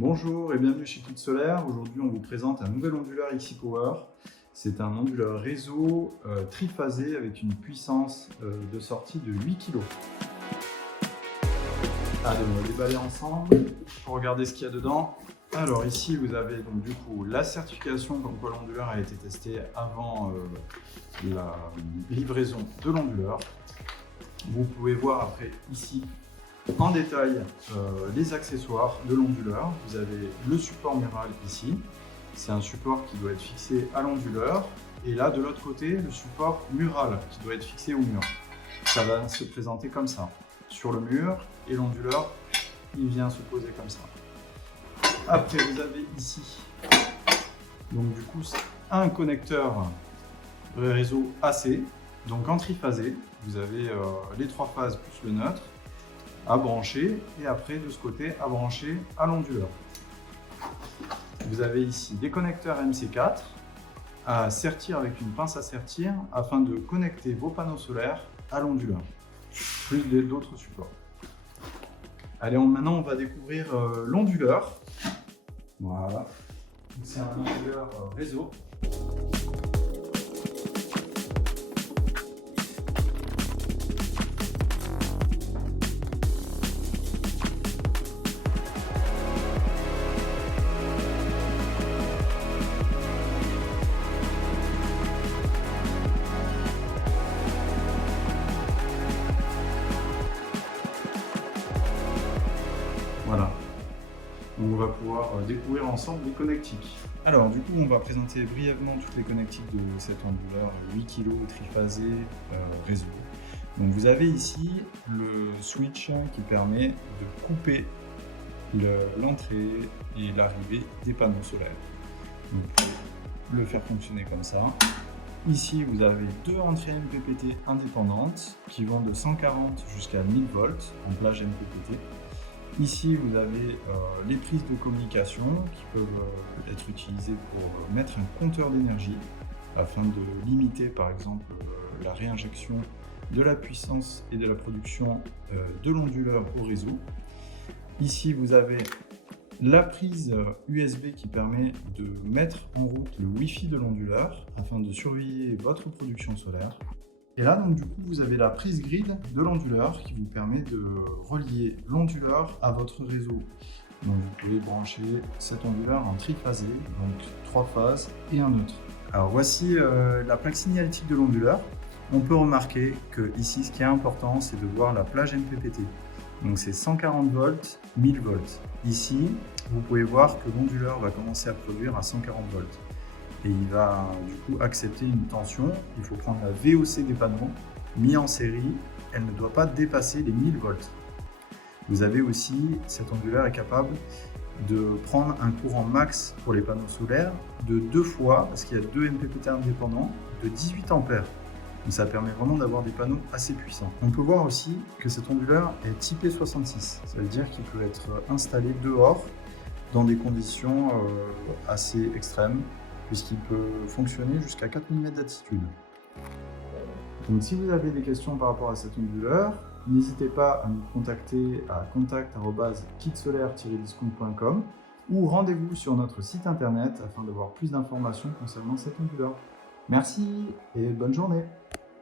Bonjour et bienvenue chez Kit Solaire. Aujourd'hui, on vous présente un nouvel onduleur XC-Power. C'est un onduleur réseau triphasé avec une puissance de sortie de 8 kg. Allez, on va déballer ensemble pour regarder ce qu'il y a dedans. Alors ici, vous avez donc du coup la certification comme quoi l'onduleur a été testé avant la livraison de l'onduleur. Vous pouvez voir après ici en détail les accessoires de l'onduleur. Vous avez le support mural ici. C'est un support qui doit être fixé à l'onduleur. Et là, de l'autre côté, le support mural qui doit être fixé au mur. Ça va se présenter comme ça, sur le mur. Et l'onduleur, il vient se poser comme ça. Après, vous avez ici, donc du coup, un connecteur réseau AC, donc en triphasé. Vous avez les 3 phases plus le neutre à brancher et après de ce côté à brancher à l'onduleur. Vous avez ici des connecteurs MC4 à sertir avec une pince à sertir afin de connecter vos panneaux solaires à l'onduleur, plus d'autres supports. Allez, maintenant on va découvrir l'onduleur. Voilà, c'est un onduleur réseau. Voilà, on va pouvoir découvrir ensemble les connectiques. Alors du coup, on va présenter brièvement toutes les connectiques de cet onduleur 8 kg triphasé réseau. Donc vous avez ici le switch qui permet de couper l'entrée et l'arrivée des panneaux solaires. Donc, vous pouvez le faire fonctionner comme ça. Ici, vous avez 2 entrées MPPT indépendantes qui vont de 140 jusqu'à 1000 volts en plage MPPT. Ici, vous avez les prises de communication qui peuvent être utilisées pour mettre un compteur d'énergie afin de limiter par exemple la réinjection de la puissance et de la production de l'onduleur au réseau. Ici, vous avez la prise USB qui permet de mettre en route le Wi-Fi de l'onduleur afin de surveiller votre production solaire. Et là, donc du coup, vous avez la prise grid de l'onduleur qui vous permet de relier l'onduleur à votre réseau. Donc vous pouvez brancher cet onduleur en triphasé, donc 3 phases et un neutre. Alors voici la plaque signalétique de l'onduleur. On peut remarquer que ici, ce qui est important, c'est de voir la plage MPPT. Donc c'est 140 volts, 1000 volts. Ici, vous pouvez voir que l'onduleur va commencer à produire à 140 volts. Et il va du coup accepter une tension. Il faut prendre la VOC des panneaux mis en série. Elle ne doit pas dépasser les 1000 volts. Vous avez aussi, cet onduleur est capable de prendre un courant max pour les panneaux solaires de 2 fois, parce qu'il y a 2 MPPT indépendants, de 18 ampères. Donc ça permet vraiment d'avoir des panneaux assez puissants. On peut voir aussi que cet onduleur est typé 66. Ça veut dire qu'il peut être installé dehors dans des conditions assez extrêmes, puisqu'il peut fonctionner jusqu'à 4000 mètres d'altitude. Donc si vous avez des questions par rapport à cet onduleur, n'hésitez pas à nous contacter à contact@kitsolaire-discount.com ou rendez-vous sur notre site internet afin d'avoir plus d'informations concernant cet onduleur. Merci et bonne journée.